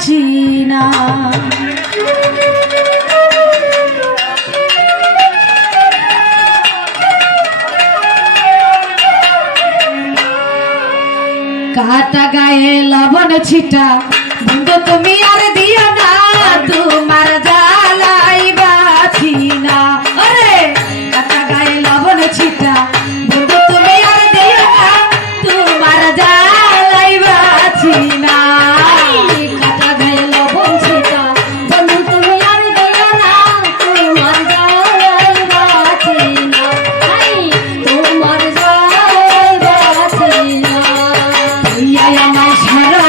বাঁচি না। কাটা গায়ে লবণ ছিটা বন্ধু তুমি আর দিও না, তোমার জ্বালাই বাঁচি না। আরে কাটা গায়ে লবণ ছিটা বন্ধু তুমি আর দিও না, তোমার জ্বালাই বাঁচি না। কাটা গায়ে লবণ ছিটা বন্ধু তুমি আর দিও না, তোমার জ্বালাই বাঁচি না। তোমার জ্বালাই বাঁচি না। আমায় সারা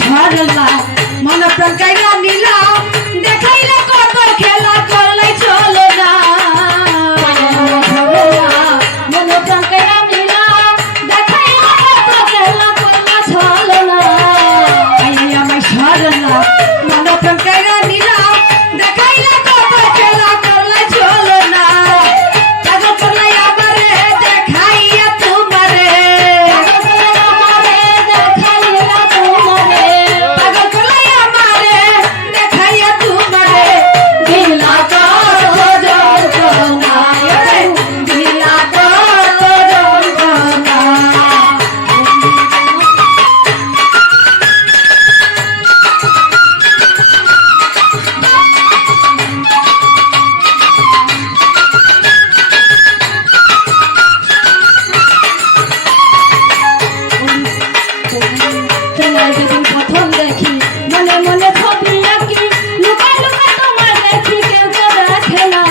সারলা মন প্রাণ কাইরা নিলা, দেখাইলে কত খেলা করলাই চলো না। মন প্রাণ কাইরা নিলা, দেখাইলে কত খেলা করলা চলো না। আমায় সারলা মন প্রাণ কাইরা নিলা, দেখাইলে কত খেলা করলাই চলো না। পাগল করলাই আমারে দেখাইয়া তোমারে, প্রথম দেখি মনে মনে ছবি আঁকি, লুকাই লুকাই তোমার দেখি কেউ তো দেখে না।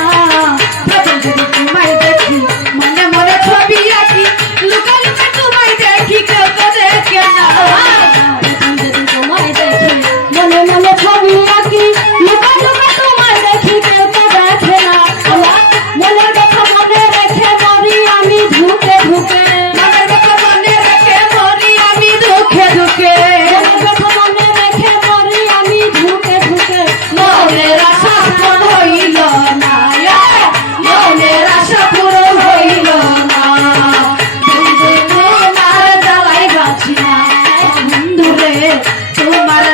প্রথম যদি তোমায় দেখি মনে মনে ছবি আঁকি, লুকাই লুকাই তোমায় দেখি কেউ তো দেখে না। প্রথম যদি তোমায় দেখি মনে মনে ছবি আঁকি, লুকাই লুকাই তোমায় দেখি কেউ তো দেখে না। মনের কথা মনে রেখে মরি আমি ধুকে ধুকে, মনের কথা মনে রেখে মরি আমি ধুকে ধুকে। মনের আশা পূরণ হইল না, মনের আশা পূরণ হইল না। বন্ধু তোমার জ্বালাই বাঁচি না, বন্ধু রে তোমার